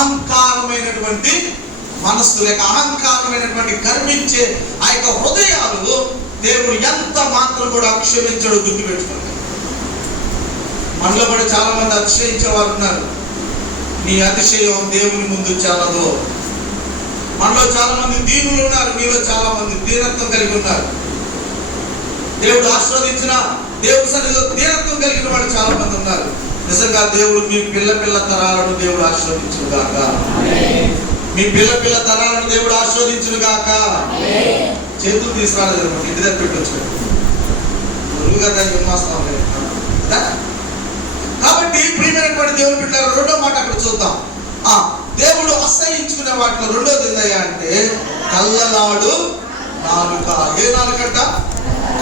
అహంకారమైనటువంటి మనస్సు లేక అహంకారమైనటువంటి కర్మించే ఆ యొక్క హృదయాలు దేవుడు ఎంత మాత్రం కూడా క్షమించడు గుర్తుపెట్టుకోండి మనలో కూడా చాలా మంది అతిశయించే వారు ఉన్నారు. నీ అతిశయం దేవుని ముందు చాలదు. మనలో చాలా మంది దీనులు ఉన్నారు మీలో చాలా మంది దీనత్వం కలిగి ఉన్నారు. దేవుడు ఆస్వాదించిన దేవుడి సన్నిధిలో దీనత్వం కలిగిన వాళ్ళు చాలా మంది ఉన్నారు. నిజంగా దేవుడు మీ పిల్ల పిల్ల తరాలను దేవుడు ఆస్వాదించును గాక. మీ పిల్ల పిల్ల తరాలను దేవుడు ఆస్వాదించును గాక. చేతులు తీసుకురాలేదు అనమాట ఇంటి దగ్గర పెట్టొచ్చు గురువుగా దాన్ని విమాస్తాం కాబట్టి ప్రియమైనటువంటి దేవుని పెట్టారు రెండో మాట అక్కడ చూద్దాం. ఆ దేవుడు అసహించుకునే వాటిలో రెండోది ఏందయ్యా అంటే కళ్ళలాడు నాలుక. ఏ నాలుకంట?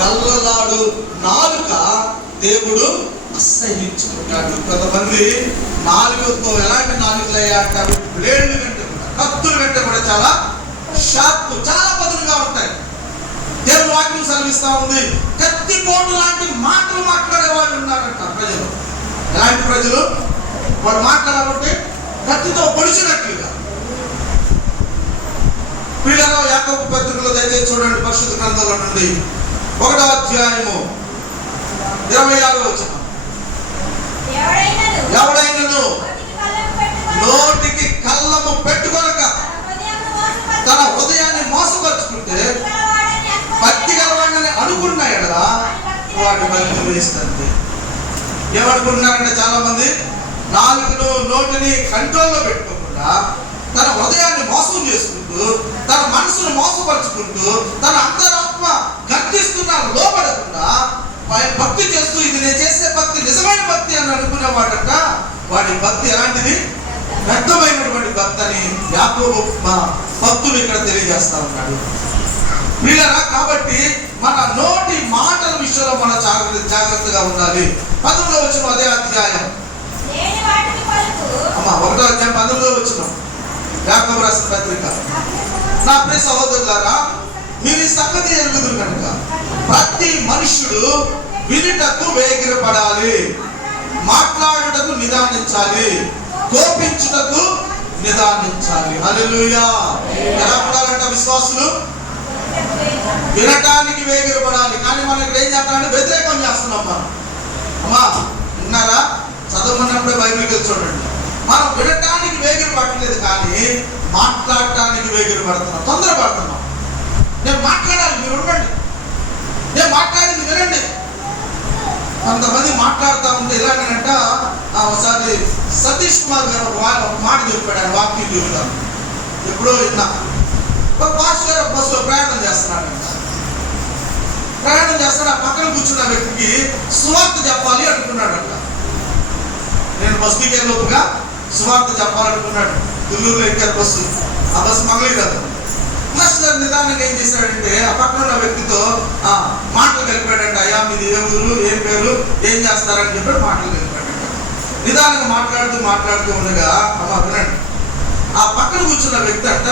కళ్ళలాడు నాలుక దేవుడు అసహించుకుంటాడు కొంతమంది నాలుగుతో ఎలాంటి నాలుగులు అయ్యాడు బ్లేడ్లు కంటే కత్తులు కంటే కూడా చాలా షార్ప్ చాలా పదులుగా ఉంటాయి. దేవుడు వాక్యం సెలవిస్తా ఉంది. కత్తి పోటు లాంటి మాటలు మాట్లాడే వాళ్ళు ఉన్నారంట ప్రజలు. ఎలాంటి ప్రజలు? వాడు మాట్లాడాలంటే కత్తితో పొడిచినట్లుగా. పిల్లలు యాకోబు పత్రికలో దయచేసి చూడండి పరిశుద్ధ గ్రంథంలో నుండి. ఒకటో అధ్యాయము. ఇరవై ఆరో వచ్చిన వాడి బలి వేస్తుంది ఏమనుకుంటున్నారంటే చాలా మంది నాలుగును నోటిని కంట్రోల్లో పెట్టుకోకుండా తన హృదయాన్ని మోసం చేసుకుంటూ తన మనసును మోసపరుచుకుంటూ తన అంతరాత్మ గర్తిస్తున్న లోపడకుండా భక్తి చేస్తూ ఇది నేను చేసే భక్తి నిజమైన భక్తి అని అనుకునే వాడట వాడి భక్తి ఎలాంటిది? వ్యర్థమైనటువంటి భక్తి అని యాకోబు భక్తులు ఇక్కడ తెలియజేస్తా ఉన్నాడు వీళ్ళరా? కాబట్టి మన నోటి మాటల విషయంలో మన జాగ్రత్త జాగ్రత్తగా ఉండాలి. పంతొమ్మిదిలో వచ్చిన అదే అధ్యాయం. అమ్మ ఒకటో అధ్యాయం పంతొమ్మిదిలో వచ్చిన యాకోబు రాసిన పత్రిక. నా ప్రియ సహోదరులారా మీరు ఈ సంగతి ఎరుగుదురు కనుక. ప్రతి మనుష్యుడు వినుటకు వేగిరపడాలి. మాట్లాడుటకు నిదానించాలి. కోపించుటకు నిదానించాలి. హల్లెలూయా. ఎలా ఉండాలంట విశ్వాసులు? వినటానికి వేగిరపడాలి. కానీ మనకి ఏం చేస్తామంటే వ్యతిరేకం చేస్తున్నాం మనం. అమ్మా విన్నారా? చదవమన్నప్పుడే బైబిల్కి చూడండి. మనం వినటానికి వేగిరి పట్టలేదు కానీ మాట్లాడటానికి వేగిరి పడుతున్నాం తొందర పడుతున్నాం నేను మాట్లాడాలి మీరు ఉండండి. నేను మాట్లాడింది వినండి. కొంతమంది మాట్లాడుతూ ఉంటే ఎలాగనంట ఒకసారి సతీష్ కుమార్ గారు ఒక ఒక మాట చెప్పాడు ఆయన వాక్యం చెబుతాను. ఎప్పుడో విన్నా. ఒక పాస్టర్ గారు బస్సులో ప్రయాణం చేస్తున్నాడంట. ప్రయాణం చేస్తాడు ఆ పక్కన కూర్చున్న వ్యక్తికి సువార్త చెప్పాలి అనుకున్నాడంట. నేను బస్సు దిగేలోపుగా సువార్త చెప్పాలనుకున్నాడు. దుల్లూరులో ఎక్కారు బస్సు. ఆ బస్సు మంగళి కాదు. మాస్టర్ గారు నిదానంగా ఏం చేశాడంటే ఆ పక్కన ఉన్న వ్యక్తితో ఆ మాటలు కలిపాడంట. అయ్యా మీది ఏ ఊరు ఏం పేరు ఏం చేస్తారని చెప్పాడు మాటలు కలిపాడంట. నిదానంగా మాట్లాడుతూ మాట్లాడుతూ ఉండగా అమ్మ వినండి. ఆ పక్కన కూర్చున్న వ్యక్తి అంట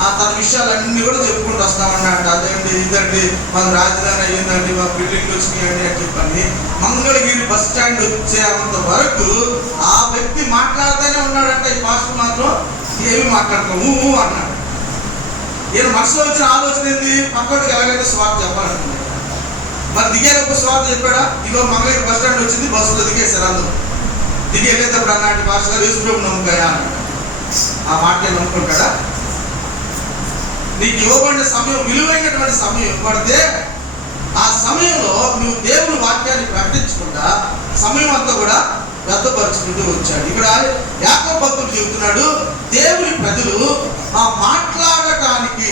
ఆ తన విషయాలన్నీ కూడా చెప్పుకుంటూ వస్తామన్నాడు అదేంటి ఇదండి మన రాజధాని అయ్యిందండి మా బిల్డింగ్ వచ్చినాయండి అని చెప్పని మంగళగిరి బస్ స్టాండ్ వచ్చేంత వరకు ఆ వ్యక్తి మాట్లాడుతూనే ఉన్నాడంట ఈ పాస్టర్ మాత్రం ఏమి మాట్లాడతాం అన్నాడు. ఈయన మనసులో వచ్చిన ఆలోచన ఏంది? పక్కడికి ఎలాగైతే స్వార్థ చెప్పాలనుకున్నాడు మరి దిగేటప్పుడు స్వార్థ చెప్పాడా? ఇదో మంగళగిరి బస్ స్టాండ్ వచ్చింది బస్సులో దిగేశారు అందరూ. దిగి వెళ్ళేటప్పుడు అన్నాడు పాస్టర్ గారు యేసుప్రభు నమ్ముకాయా? అన్నాడు. ఆ మాట అనుకుంటాడా నీకు ఇవ్వబడిన సమయం విలువైనటువంటి సమయం ఇవ్వబడితే ఆ సమయంలో నువ్వు దేవుని వాక్యాన్ని ప్రకటించకుండా సమయం అంతా కూడా వ్యర్థపరుచుకుంటూ వచ్చాడు. ఇక్కడ యాకో భక్తుడు చెబుతున్నాడు దేవుని ప్రజలు ఆ మాట్లాడటానికి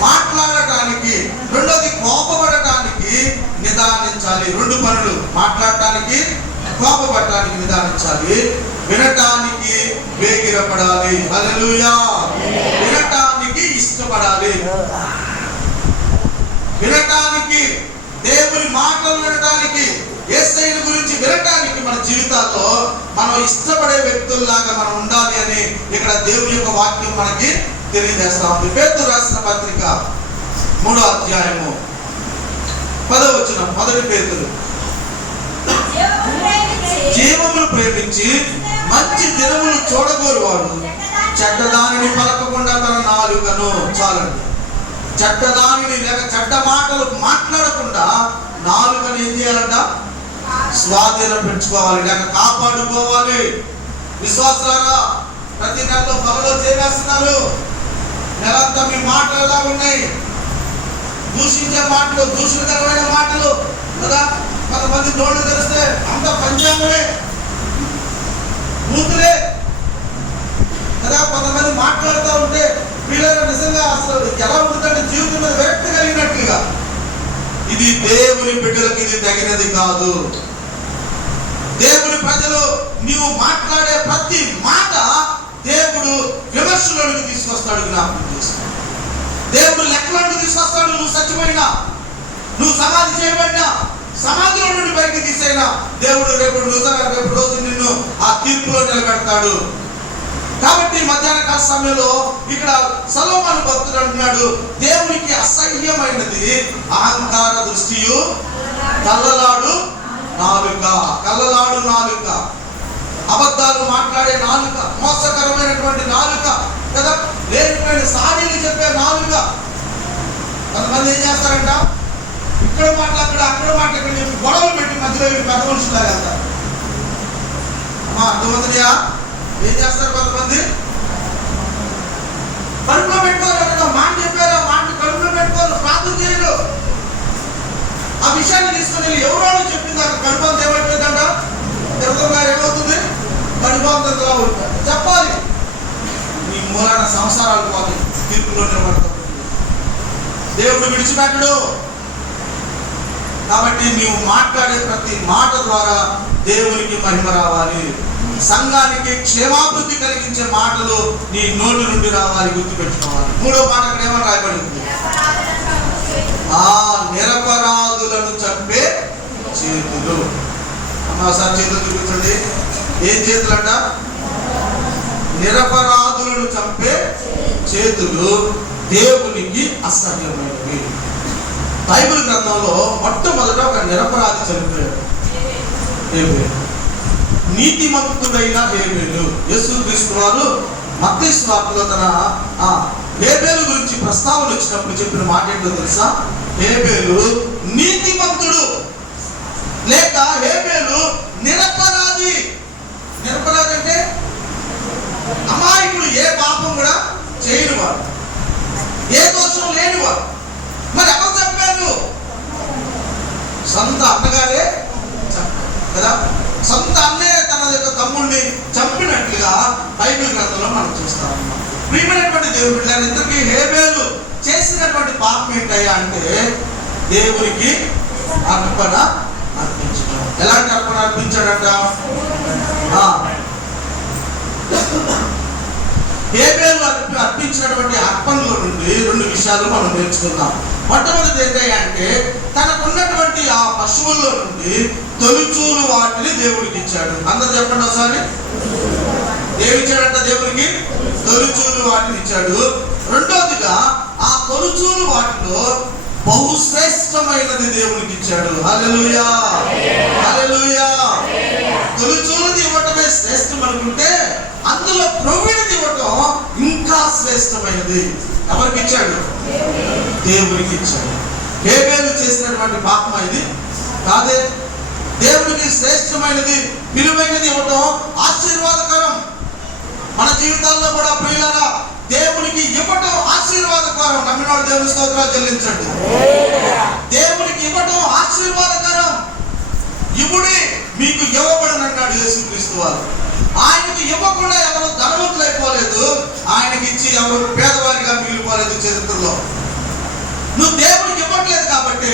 మాట్లాడటానికి రెండోది కోపపడటానికి నిదానించాలి. రెండు పనులు మాట్లాడటానికి కోపపడటానికి నిదానించాలి. వినటానికి వేగిరపడాలి. హల్లెలూయా. వినటానికి ఇష్టపడాలి. వినటానికి దేవుని మాటలు వినటానికి ఏసైని గురించి వినటానికి మన జీవితాల్లో మనం ఇష్టపడే వ్యక్తుల్లాగా మనం ఉండాలి అని ఇక్కడ దేవుని యొక్క వాక్యం మనకి తెలియజేస్తా ఉంది. పేరు రాసిన పత్రిక మూడో అధ్యాయము. పదవచనం మొదటి పేతురు. జీవములు ప్రేమించి మంచి దినములు చూడగోరువాడు. చెడ్డదానిని పలకకుండా తన నాలుకను చాలండి. చెడ్డదానిని లేక చెడ్డ మాటలు మాట్లాడకుండా నాలుకని ఏం చేయాలంట? స్వాధీనం పెంచుకోవాలి లేక కాపాడుకోవాలి. విశ్వాసారా ప్రతి నెలలో బలలో చేరేస్తున్నారు నెలంతా మీ మాటలు ఎలా ఉన్నాయి? దూషించే మాటలు దూషణకరమైన మాటలు కదా? కొంతమంది నోళ్ళు తెరిస్తే అంత పంచాంగమే. బూతులే. కదా కొంతమంది మాట్లాడుతూ ఉంటే వీళ్ళని నిజంగా అసలు ఎలా ఉంటుందంటే జీవితం మీద విరక్తి కలిగినట్లుగా ఇది దేవుని బిడ్డలకు ఇది తగినది కాదు. దేవుని ప్రజలు నీవు మాట్లాడే ప్రతి మాట దేవుడు విమర్శలోనికి తీసుకొస్తాడు జ్ఞాపకం చేస్తాడు. దేవుడు లెక్కలోనికి తీసుకొస్తాడు నువ్వు సత్యమైన నువ్వు సమాధి చేయబడినా సమాధిలో నుండి బయటికి తీసైనా దేవుడు రేపు రోజు రేపు రోజు నిన్ను ఆ తీర్పులో నిలబెడతాడు. కాబట్టి మధ్యాహ్న కాల సమయంలో ఇక్కడ సలోమాను భక్తుడు అంటున్నాడు దేవునికి అసహ్యమైనది అహంకార దృష్టియు కళ్ళలాడు నాలుక కళ్ళలాడు నాలుక. అబద్ధాలు మాట్లాడే నాలుక మోసకరమైనటువంటి నాలుక కదా? లేనిపోయిన సాడీలు చెప్పే నాలుక. కొంతమంది ఏం చేస్తారంట? ఇక్కడ మాటలు అక్కడ అక్కడ మాట ఇక్కడ చెప్పి గొడవలు పెట్టి మధ్యలో పెద్ద మనుషులాగా వెళ్తారు అమ్మా అర్థమవుతుందియా? ఏం చేస్తారు కొంతమంది? కడుపులో పెట్టుకోరు ఎవరైనా మాట చెప్పారు ఆ మాట కడుపులో పెట్టుకోరు ప్రార్థన చేయరు ఆ విషయాన్ని తీసుకుని ఎవరో చెప్పింది అక్కడ కడుపు ఏమైపోయిందంట? తిరుపతి గారు ఏమవుతుంది? కడుపు ఉంటారు చెప్పాలి. నీ మూలాన సంసారాలు పోతాయి తీర్పులో నిలబడతాం దేవుడు విడిచిపెట్టడు. కాబట్టి నీవు మాట్లాడే ప్రతి మాట ద్వారా దేవునికి మహిమ రావాలి. సంఘానికి క్షేమాభివృద్ధి కలిగించే మాటలు నీ నోటి నుండి రావాలి గుర్తుపెట్టుకోవాలి. మూడో మాట అక్కడ ఏమని రాయబడింది? ఆ నిరపరాధులను చంపే చేతులు. అమ్మసారి చేతులు చూపించండి. ఏం చేతులంట? నిరపరాధులను చంపే చేతులు. దేవునికి అసహ్యమైనవి. బైబిల్ గ్రంథంలో మొట్టమొదట ఒక నిరపరాధి చనిపోయాడు. హేబేలు నీతిమంతుడైన హేబేలు యేసుక్రీస్తు వారు మత్తయి తన ఆ హేబేలు గురించి ప్రస్తావన వచ్చినప్పుడు చెప్పిన మాట ఏంటో తెలుసా? హేబేలు నీతిమంతుడు. లేక హేబేలు నిరపరాధి. నిరపరాధి అంటే అమాయకుడు ఏ పాపం కూడా చేయని ఏ దోషం లేనివాడు. మరి ఎవరు సొంత అన్నగారే కదా? సొంత అన్నయ్య తన యొక్క తమ్ముడిని చంపినట్లుగా బైబిల్ గ్రంథంలో మనం చూస్తాం ప్రియమైనటువంటి దేవుడు బిడ్డలారా, ఇంతకీ హేబేలు చేసినటువంటి పాపం ఏంటయ్యా అంటే దేవునికి అర్పణ అర్పించడం. ఎలాంటి అర్పణ అర్పించాడంట? హేబేలు అర్పించినటువంటి అర్పణలో నుండి రెండు విషయాలు మనం నేర్చుకుందాం. మొట్టమొదటి ఏంటయ్యా అంటే తనకున్నటువంటి ఆ పశువుల్లో నుండి తొలిచూలు వాటిని దేవుడికి ఇచ్చాడు. అందరు చెప్పండి ఒకసారి. ఏమిచ్చాడంట దేవుడికి? తొలిచూలు వాటిని ఇచ్చాడు. రెండోదిగా ఆ తొలిచూలు వాటిలో బహుశ్రేష్టమైనది దేవునికి ఇచ్చాడు. హల్లెలూయా! హల్లెలూయా! తొలిచూలుది ఇవ్వటమే శ్రేష్టం అనుకుంటే అందులో ప్రవీణిది ఇవ్వటం ఇంకా శ్రేష్టమైనది. ఎవరికి ఇచ్చాడు దేవునికి ఇచ్చాడు హేబేలు చేసినటువంటి పాపం ఇది. కాదే దేవునికి శ్రేష్టమైనది విలువైనది ఇవ్వటం ఆశీర్వాదకరం. మన జీవితాల్లో కూడా ప్రియులరా దేవునికి ఇవ్వటం ఆశీర్వాదకరం. నమ్మినవాడు దేవుని స్తోత్రాలు చెల్లించండి. దేవునికి ఇవ్వటం ఆశీర్వాదకరం. ఇప్పుడే మీకు ఇవ్వబడనన్నాడు యేసుక్రీస్తు వారు. ఆయనకి ఇవ్వకుండా ఎవరు ధనవంతులైపోలేదు. ఆయనకి ఇచ్చి ఎవరు పేదవారికి చరిత్రలో నువ్వు దేవుడికి ఇవ్వట్లేదు కాబట్టి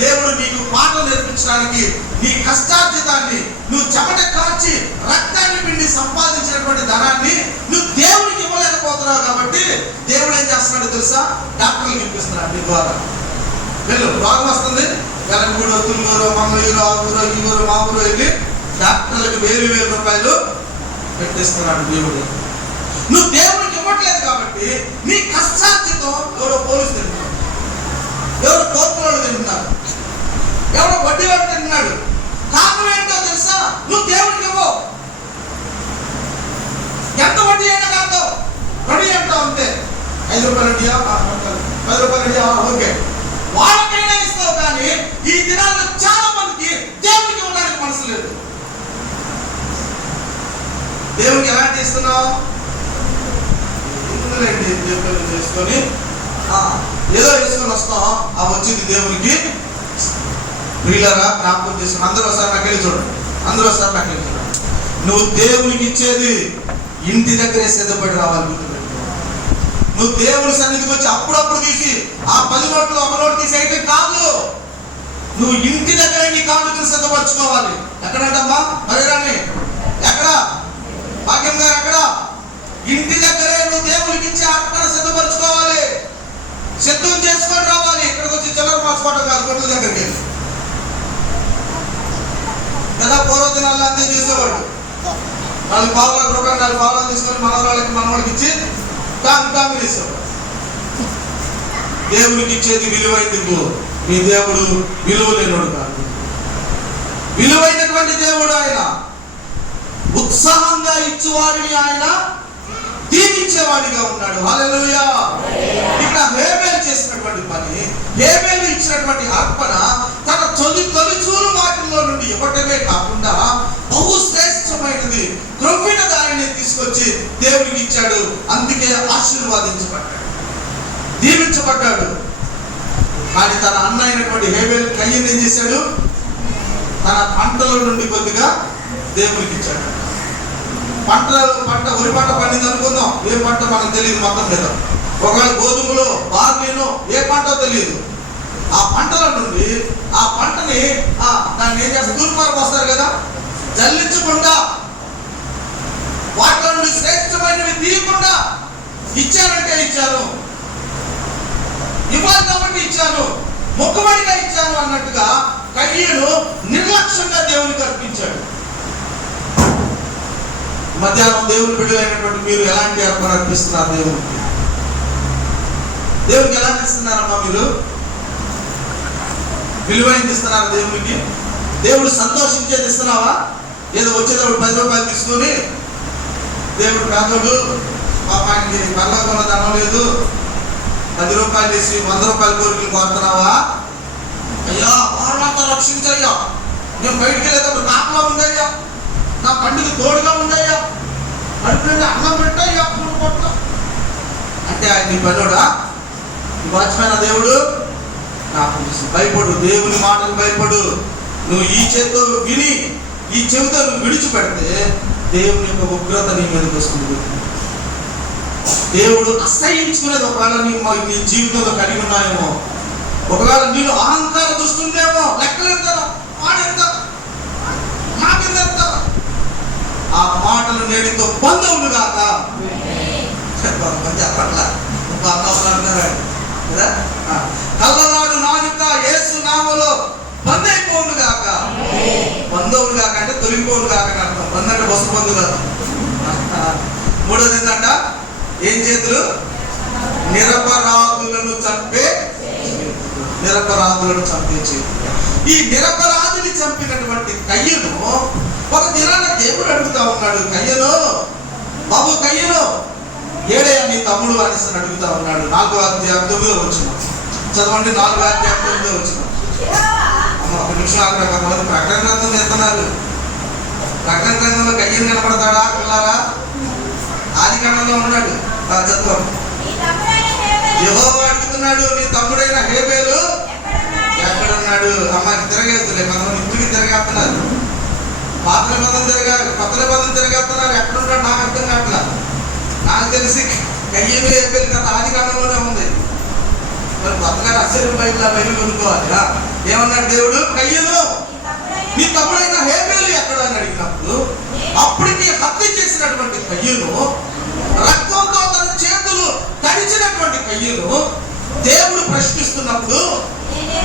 దేవుడు నీకు పాటలు నేర్పించడానికి నీ కష్టార్జితాన్ని నువ్వు చెమట కాచి రక్తాన్ని పిండి సంపాదించినటువంటి ధనాన్ని నువ్వు దేవుడికి ఇవ్వలేకపోతున్నావు కాబట్టి దేవుడు ఏం చేస్తున్నాడు తెలుసా? డాక్టర్లు ఇప్పిస్తున్నాడు నీ ద్వారా. వెళ్ళు రోగం వస్తుంది. వెలగూడు తుల్లూరు మంగళూరు ఆ ఊరు ఈ ఊరు మా ఊరు వెళ్ళి డాక్టర్లకు వేలు వేలు రూపాయలు పెట్టిస్తున్నాడు దేవుడు. నువ్వు దేవుడు ఇవ్వట్లేదు కాబట్టి నీ కష్టార్జితం ఎవరో పోలీసు తింటున్నారు. ఎవరో కోర్టులో తింటున్నారు. ఎవరో వడ్డీ వాడు తింటున్నాడు కారణం ఏంటో తెలుసా? నువ్వు దేవుడికి ఇవ్వవు ఎంత వడ్డీ అయినా కాదు. వడ్డీ ఎంత అంతే ఐదు రూపాయలు వడ్డీయా ఆ, పది రూపాయలు వడ్డీయా ఓకే. వాళ్ళకైనా ఇస్తావు కానీ ఈ దినాల్లో చాలా మందికి దేవుడికి ఉండడానికి మనసు లేదు. దేవుడికి ఎలాంటి ఇస్తున్నావు? ఏముందిలేండి, దేవుడిని చేసుకొని ఆ, ఏదో వేసుకొని వస్తాం ఆ వచ్చింది దేవునికి. వీళ్ళరా? జ్ఞాపకం చేసుకుని అందరూ ఒకసారి నాకు వెళ్ళి చూడండి. అందరూ ఒకసారి నాకు వెళ్ళి చూడండి. నువ్వు దేవునికి ఇచ్చేది ఇంటి దగ్గరే సిద్ధపడి రావాలి గుర్తుపెట్టుకో. నువ్వు దేవుని సన్నిధికి వచ్చి అప్పుడప్పుడు తీసి ఆ పది నోట్లు ఒక నోటు తీసి అయితే కాదు. నువ్వు ఇంటి దగ్గర నీ కానుకలు సిద్ధపరచుకోవాలి. ఎక్కడంటమ్మా? పరిరాన్ని భాగ్యం గారు ఎక్కడ ఇంటి దగ్గరే నువ్వు దేవునికి ఇచ్చి అర్పణ సిద్ధపరచుకోవాలి సిద్ధం చేసుకొని రావాలి. ఇక్కడికి వచ్చి చిల్లర మార్చుకోవడం కాదు కొట్ల దగ్గరికి. వెళ్ళి కదా పూర్వదినాల్లో అంతే చేసేవాడు నాలుగు పావులకు రూపాయలు నాలుగు పావులు తీసుకొని మనవరాళ్ళకి మనవాళ్ళకి ఇచ్చి టాంగ్ టాంగ్ చేసేవాడు దేవునికి ఇచ్చేది విలువైంది నీ దేవుడు విలువ లేనోడు కాదు. విలువైనటువంటి దేవుడు ఆయన. ఉత్సాహంగా ఇచ్చేవాడిని ఆయన. దీవించేవాడిగా ఉన్నాడు. హాలెలుయా ఇక్కడ చేసినటువంటి పని హేబేలు ఇచ్చినటువంటి అర్పణ తన తొలి తొలిచూలు వాటిల్లో నుండి ఇవ్వటమే కాకుండా బహు శ్రేష్టమైనది క్రొవ్విన దానిని తీసుకొచ్చి దేవునికి ఇచ్చాడు. అందుకే ఆశీర్వాదించబడ్డాడు. దీవించబడ్డాడు. కానీ తన అన్న అయినటువంటి హేబేల్ కయ్యని ఏం చేశాడు? తన పంటల నుండి కొద్దిగా దేవునికి ఇచ్చాడు. పంటలు పంట వరి పంట పండింది అనుకుందాం. ఏ పంట మనకు తెలియదు మొత్తం మీద. ఒకవేళ గోధుమలో బార్లీనో ఏ పంటో తెలియదు ఆ పంటల నుండి ఆ పంటని దాన్ని ఏం చేస్తారు? తూర్పారకు వస్తారు కదా? చల్లించకుండా వాటిలో నుండి శ్రేష్టమైనవి తీయకుండా ఇచ్చానంటే ఇచ్చాను. ఇవ్వాలి కాబట్టి ఇచ్చాను. మొక్కుబడిగా ఇచ్చాను అన్నట్టుగా కయ్యను నిర్లక్ష్యంగా దేవునికి అర్పించాడు. మధ్యాహ్నం దేవుని బిడ్డలైనటువంటి మీరు ఎలాంటి అర్పణ అర్పిస్తున్నారు దేవునికి? దేవునికి ఎలా ఇస్తున్నారమ్మా మీరు? విలువైంది ఇస్తున్నారా దేవునికి? దేవుడు సంతోషించేది ఇస్తున్నావా? ఏదో వచ్చేటప్పుడు పది రూపాయలు తీసుకొని దేవుడు పేదోడు పాపానికి పర్లోకంలో ధనం లేదు. పది రూపాయలు వేసి వంద రూపాయల కోరికలు కోరుతున్నావా? అయ్యా వాళ్ళంతా రక్షించయ్యా. నేను బయటికి వెళ్ళేటప్పుడు నాకులో ఉందయ్యా. నా పండుగ తోడుగా ఉందయ్యా. అడుగుతుంటే అన్నం పెట్టయ్యా. మూడు పొట్ల అంటే ఆయన పనుడా? వాచ్మైన దేవుడు. నాకు. భయపడు దేవుని మాటలు భయపడు. నువ్వు ఈ చేతితో విని ఈ చెవితో నువ్వు విడిచిపెడితే దేవుని యొక్క ఉగ్రత నీ మీదకి వస్తుంది. దేవుడు అసహించుకునేది ఒకవేళ నీ నీ జీవితంలో కలిగి ఉన్నాయేమో ఒకవేళ నీలో అహంకార లెక్కలెడతాను వాడెంత నాకెంత ఆ మాటలు నేడితో బంధువులు కాక అప్పట్ల ఒక అంటున్నారు? కదా? ఆ, కల్లనాడు నాలుక యేసు నామలో బంధైపోవును గాక. బంధువులు కాక అంటే తొలిపోను కాక అర్థం. బంధు అంటే బస్సు బంధు కాదు? మూడోది ఏంటంట ఏం చేతులు? నిరపరాధులను చంపే నిరపరాధులను చంపే చేతులు. ఈ నిరపరాధుని చంపినటువంటి కయ్యను ఒక దినాన దేవుడు అడుగుతా ఉన్నాడు. కయ్యను బాబు కయ్యను ఏడయ్యా మీ తమ్ముడు వారిని అడుగుతా ఉన్నాడు. నాలుగో అధ్యాయం తొమ్మిదో వచ్చిన. చదవండి నాలుగో అధ్యాయం తొమ్మిదో వచ్చిన. ఒక నిమిషం ఆగ్రహం ప్రకటన గ్రంథం చేస్తున్నారు ప్రకటన గ్రంథంలో కయ్యను కనపడతాడా పిల్లారా ఆది కాలంలో ఉన్నాడు. చదవం. చదవండి అడుగుతున్నాడు నీ తమ్ముడైన హేబేలు ఎక్కడున్నాడు? ఎక్కడున్నాడు అమ్మాయి తిరగేస్తులే కొంతమంది ఇంటికి తిరగేస్తున్నారు. పాత్ర నిబంధన తిరగా పత్ర నిబంధన తిరగేస్తున్నారు. ఎక్కడున్నాడు నాకు అర్థం కావట్లేదు నాకు తెలిసి కయ్యమే చెప్పేది కథ ఆది కాలంలోనే ఉంది. మరి కొత్తగా అక్షరం బయట బయలు కొనుక్కోవాలి ఏమన్నాడు దేవుడు? కయ్యను నీ తమ్ముడైన హేమేలు ఎక్కడ అని అడిగినప్పుడు అప్పటికి హత్య చేసినటువంటి కయ్యను రక్తంతో తన చేతులు తడిచినటువంటి కయ్యను దేవుడు ప్రశ్నిస్తున్నప్పుడు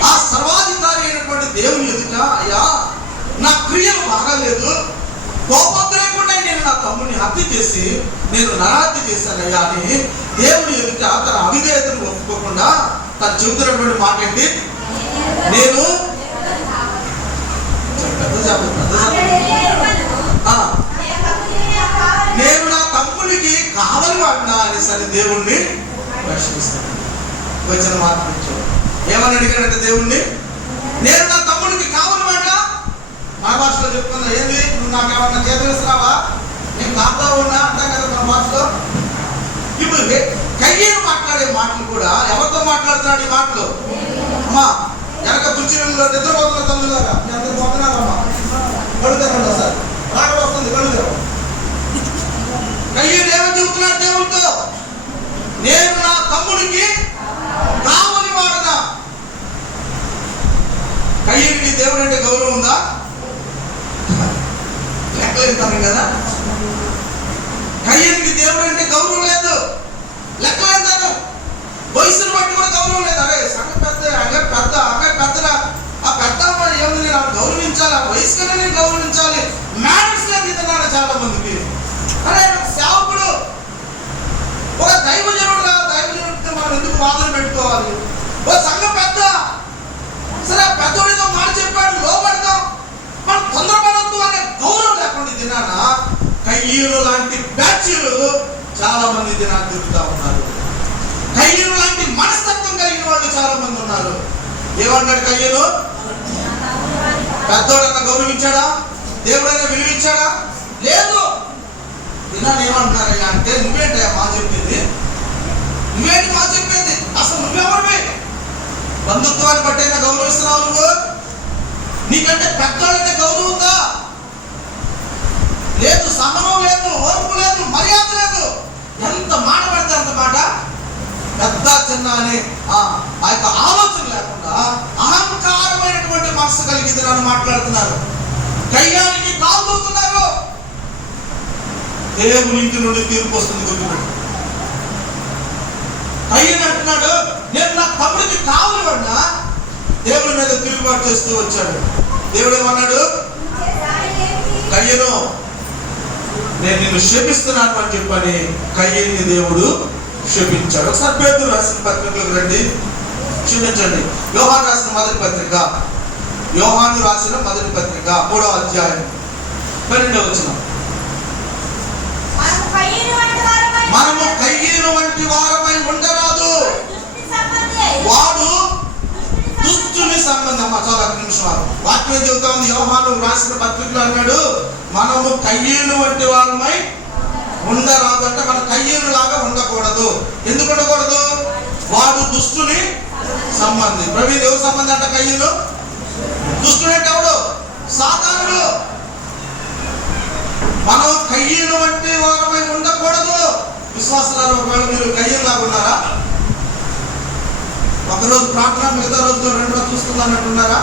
ఆ సర్వాధికారి అయినటువంటి దేవుని ఎదుట అయ్యా నా క్రియలు బాగాలేదు కోపోద్రేకుండా నేను నా తమ్ముని హత్య చేసి నేను నరహత్య చేశానయ్యా అని దేవుని ఎదుట తన అవిధేయతను ఒప్పుకోకుండా తను చెబుతున్నటువంటి మాట ఏంటి? నేను నేను నా తమ్మునికి కావలి వాడినా అనేసి సరే దేవుణ్ణి ప్రశ్నిస్తాను. వచ్చిన మాట ఏమని అడిగాడంటే దేవుణ్ణి? నేను నా మా భాషలో చెప్పుకుందా ఏంది? నువ్వు నాకు ఏమన్నా చేతనిస్తున్నావా నేను దాంతో ఉన్నా అంటాం కదా మన భాషలో ఇప్పుడు కయ్యను మాట్లాడే మాటలు కూడా ఎవరితో మాట్లాడుతున్నాడు ఈ మాటలు? అమ్మా వెనక కుర్చీలో నిద్రపోతున్న తల్లులారా మీ అందరు పోతున్నారమ్మా కడుతారండి సార్ రాకడ వస్తుంది కడుతారు కయ్యేరు ఏమని చెబుతున్నాడు దేవుడితో? నేను నా తమ్ముడికి కావలి వాడనా కయ్యకి దేవుడు అంటే గౌరవం ఉందా? లెక్కలేతారు కదా? కయ్యకి దేవుడు అంటే గౌరవం లేదు. లెక్కలేతారు వయసును బట్టి కూడా గౌరవం లేదు. అరే సంగ పెద్ద అంగ పెద్ద అంగ పెద్దరా? ఆ పెద్ద ఏముంది నాకు గౌరవించాలి. ఆ వయసులోనే నేను గౌరవించాలి. మ్యారేజ్ లేదు ఇతన్నాను చాలా మందికి అరే సేవకుడు ఒక దైవజనుడు దైవజనుడితో మనం ఎందుకు బాధలు పెట్టుకోవాలి? ఓ సంఘ పెద్ద. సరే పెద్దోడితో మాట చెప్పాడు లోపడతాం మనం తొందరపడద్దు అనే గౌరవం లేకుండా ఈ దినాన కయ్యూరు లాంటి బ్యాచ్లు చాలా మంది ఈ దినాన్ని తిరుగుతూ ఉన్నారు. కయ్యూరు లాంటి మనస్తత్వం కలిగిన వాళ్ళు చాలా మంది ఉన్నారు. ఏమన్నాడు కయ్యూరు? పెద్దోడన్నా గౌరవించాడా? దేవుడైనా విలువించాడా? లేదు. దినాన్ని ఏమంటున్నారయ్యా అంటే నువ్వేంటయ్యా మా చెప్పేది? నువ్వేంటి మా చెప్పేది? అసలు నువ్వెవరివి? బంధుత్వాన్ని బట్టైనా గౌరవిస్తున్నావు నువ్వు? నీకంటే పెద్దోడంటే గౌరవం ఉందా? లేదు సహనం లేదు ఓర్పు లేదు మర్యాద లేదు. ఎంత మాట పడితే అంత మాట? పెద్ద చిన్న అనే ఆ ఆ యొక్క ఆలోచన లేకుండా అహంకారమైనటువంటి మనసు కలిగింది నన్ను మాట్లాడుతున్నారు. కయ్యానికి కాలుతున్నారు దేవుని ఇంటి నుండి తీర్పు వస్తుంది గుర్తుపెట్టు. కయ్యని అంటున్నాడు నేను నా తమ్ముడికి కావాలి వాడినా దేవుడి మీద తిరుగుబాటు చేస్తూ వచ్చాడు. దేవుడు ఏమన్నాడు? కయ్యను నేను నిన్ను శపిస్తున్నాను అని చెప్పని కయ్యని దేవుడు శపించాడు ఒకసారి పేదలు రాసిన పత్రికలకు రండి. క్షమించండి. యోహాను రాసిన మొదటి పత్రిక. యోహాను రాసిన మొదటి పత్రిక మూడవ అధ్యాయం. పన్నెండవ వచ్చిన మనము కయ్యను వంటి వారమై ఉండరాదు. వాడు దుష్టుని సంబంధం చదువు చాలా నిమిషం వాక్యం చెబుతా ఉంది. యోహాను రాసిన పత్రికలు అన్నాడు మనము కయ్యేలు వంటి వారమై ఉండరాదు అంటే మన కయ్యేలు లాగా ఉండకూడదు. ఎందుకు ఉండకూడదు? వాడు దుష్టుని సంబంధి. ప్రవీణ్ ఎవరు సంబంధం అంట కయ్యేలు దుష్టుడు అంటే ఎవడు? సాధారణుడు మనం కయ్యేలు వంటి వారమై ఉండకూడదు. విశ్వాసాలు ఒకవేళ మీరు కయ్యేలు లాగా ఉన్నారా? ఒకరోజు ప్రార్థన మిగతా రోజుతో రెండు రోజులు చూస్తుందన్నట్టున్నారా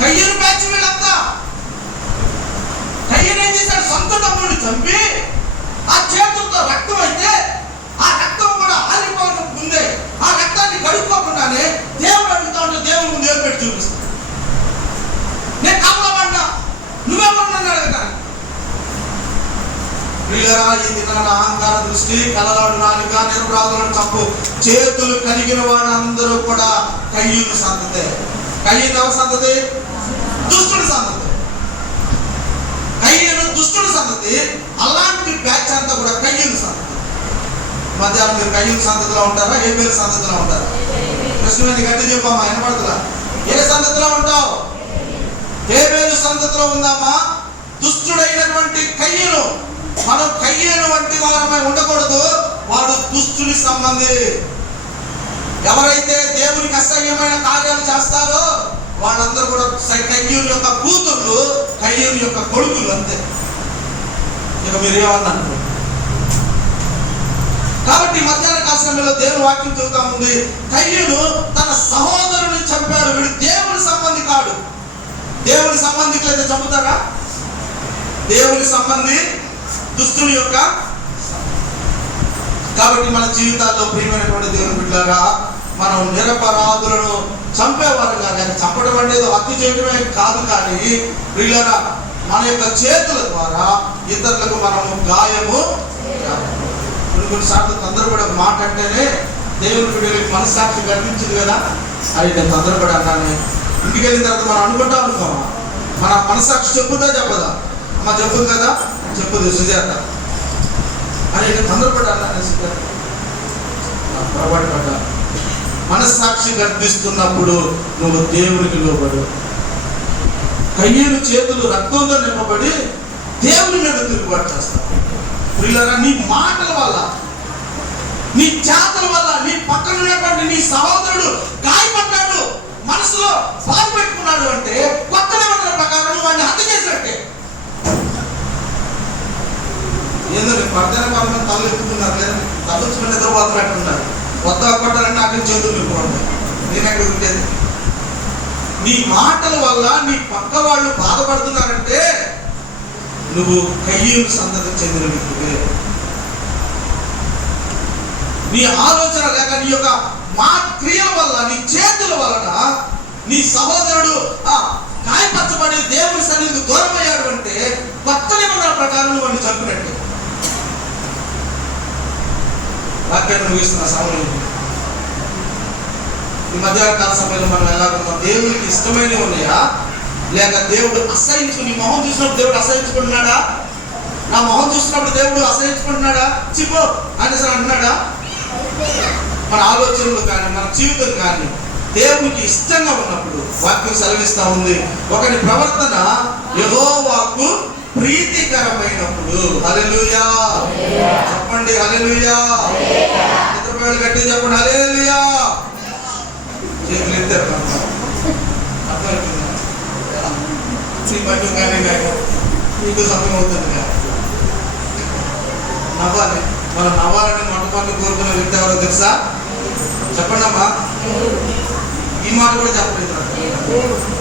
కయ్యను బ్యాచ్ వీళ్ళంతా కయ్యను ఏం చేశాడు? సొంత తమ్ముడిని చంపి ఆ చేతులతో రక్తం అయితే ఆ రక్తం కూడా ఆరిపోవడం ముందే ఆ రక్తాన్ని కడుక్కోకుండానే దేవుడు అడుగుతా ఉంటే దేవుడు ముందు ఏం పెట్టి చూపిస్తాడు. నేను కాపలాపడినా నువ్వేమన్నా అడగటానికి పిల్లరా ఈ దినాన అహంకార దృష్టి కలలాడు నాలుక నిరపరాధులను తప్పు. చేతులు కలిగిన వాళ్ళందరూ కూడా కయ్యూరు సంతతే. కయ్యూరు ఎవరి సంతతి? దుష్టుడి సంతతి. కయ్యూరు దుష్టుడి సంతతి. అలాంటి బ్యాచ్ అంతా కూడా కయ్యూరు సంతతి. మధ్యాహ్నం మీరు కయ్యూరు సంతతిలో ఉంటారా? ఏ పేరు సంతతిలో ఉంటారా? కృష్ణుని గట్టి చెప్పమ్మా వినపడుతుందా? ఏ సంతతిలో ఉంటావు? ఏ పేరు సంతతిలో ఉందామా? దుష్టుడైనటువంటి కయ్యను. మనం కయ్యను వంటి వారమై ఉండకూడదు. వాడు దుష్టుని సంబంధి. ఎవరైతే దేవునికి అసహ్యమైన కార్యాలు చేస్తారో వాళ్ళందరూ కూడా కయ్యూరు యొక్క కూతుర్లు కయ్యూరు యొక్క కొడుకులు అంతే. ఇక మీరు కాబట్టి మధ్యాహ్న కాశ్రమంలో దేవుని వాక్యం చెబుతా ఉంది. కయ్యూరు తన సహోదరుని చంపాడు వీడు దేవుని సంబంధి కాడు. దేవుని సంబంధికులైతే చంపుతారా? దేవుని సంబంధి దుస్తుని యొక్క కాబట్టి మన జీవితాల్లో ప్రియమైనటువంటి దేవుని బిడ్డారా మనం నిరపరాధులను చంపేవారుగా కానీ చంపడం అనేది హత్య చేయడమే కాదు కానీ ప్రియులరా మన యొక్క చేతుల ద్వారా ఇతరులకు మనము గాయము కొన్ని కొన్నిసార్లు తొందరపడే మాట అంటేనే దేవుని బిడ్డలకి మనస్సాక్షి కనిపించింది కదా. అది నేను తొందరపడి అన్నాను ఇంటికి వెళ్ళిన తర్వాత మనం అనుకుంటాం అనుకోమా? మన మనసాక్షి చెప్పుదా చెప్పదా? అమ్మ చెప్పుంది కదా చెప్పుదు సుజాత అని నేను పొరపాటు పడ్డా మనస్సాక్షి గర్దిస్తున్నప్పుడు నువ్వు దేవునికి లోబడు. కయ్యలు చేతులు రక్తంతో నింపబడి దేవుని మీద తిరుగుబాటు చేస్తావు. ప్రియులారా నీ మాటల వల్ల నీ చేతల వల్ల నీ పక్కన ఉన్నటువంటి నీ సహోదరుడు గాయపడ్డాడు మనసులో బాధ పెట్టుకున్నాడు అంటే కొత్త నిబంధన ప్రకారం వాడిని హత్య చేసినట్టే. ఏదో నీ పద్దెన పాలన తల ఎత్తుకున్నారు లేదా తలచుకుని నిద్రపోత పెట్టుకున్నారు కొత్త కొట్టాలంటే అక్కడ చేతులు నింపుకోండి నేను ఎక్కడ ఉండేది నీ మాటల వల్ల నీ పక్క వాళ్ళు బాధపడుతున్నారంటే నువ్వు కయ్యూరు సంతతి చెందిన వ్యక్తివే నీ ఆలోచన లేక నీ యొక్క మా క్రియల వల్ల నీ చేతుల వలన నీ సహోదరుడు ఆ గాయపరచబడి దేవుని సన్నిధికి దూరం అంటే భక్త నిబంధన ప్రకారం నువ్వు వాడిని వాక్యాన్ని ముగిస్తున్న సమయం ఈ మధ్యాహ్న సమయంలో మనం ఎలా ఉన్నాం దేవునికి ఇష్టమైనవి ఉన్నాయా? లేక దేవుడు అసహించుకుని నీ మొహం చూసినప్పుడు దేవుడు అసహించుకుంటున్నాడా? నా మొహం చూసినప్పుడు దేవుడు అసహించుకుంటున్నాడా? చిపో అనేసి అంటున్నాడా? మన ఆలోచనలు కానీ మన జీవితం కానీ దేవునికి ఇష్టంగా ఉన్నప్పుడు వాక్యం సెలవిస్తూ ఉంది. ఒకరి ప్రవర్తన ఏదో వాక్కు ప్రీతికరమైనప్పుడు. హలెలుయా చెప్పండి హలెలుయా నిద్రపోయాడు గట్టి చెప్పండి హలెలుయా చేతులు ఎత్తారు నీకు సమయం అవుతుంది నవ్వాలి. మనం నవ్వాలని మొట్టమొదటి కోరుకున్న వ్యక్తి ఎవరో తెలుసా? చెప్పండి అమ్మా ఈ మాట కూడా చెప్పలేదు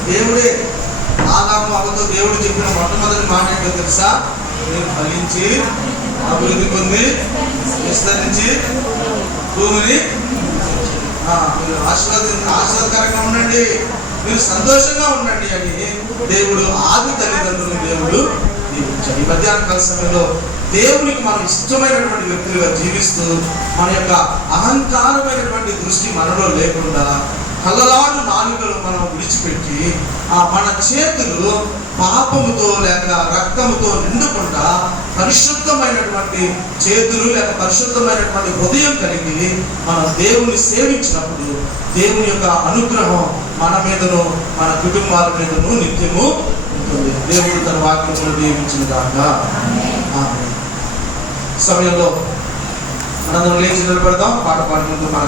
దేవుడే. ఆదాము అవతో దేవుడు చెప్పిన మొట్టమొదటి మాట ఏంటో తెలుసా? మీరు ఫలించి అభివృద్ధి పొంది విస్తరించి భూమిని మీరు ఆశీర్వాద ఆశీర్వాదకరంగా ఉండండి. మీరు సంతోషంగా ఉండండి అని దేవుడు ఆది తల్లిదండ్రులు దేవుడు దీవించాడు ఈ మధ్యాహ్న కాల సమయంలో దేవునికి మనం ఇష్టమైనటువంటి వ్యక్తులుగా జీవిస్తూ మన యొక్క అహంకారమైనటువంటి దృష్టి మనలో లేకుండా కలలాడు నాలుకలు మనం విడిచిపెట్టి ఆ మన చేతులు పాపముతో లేక రక్తముతో నిండకుండా పరిశుద్ధమైనటువంటి చేతులు లేక పరిశుద్ధమైనటువంటి హృదయం కలిగి మనం దేవుని సేవించినప్పుడు దేవుని యొక్క అనుగ్రహం మన మీదను మన కుటుంబాల మీదను నిత్యము ఉంటుంది. దేవుడు తన వాక్యములు దీవించిన దాకా సమయంలో మనందరం లేచి నిలబడదాం. పాట పాడుకుంటూ మన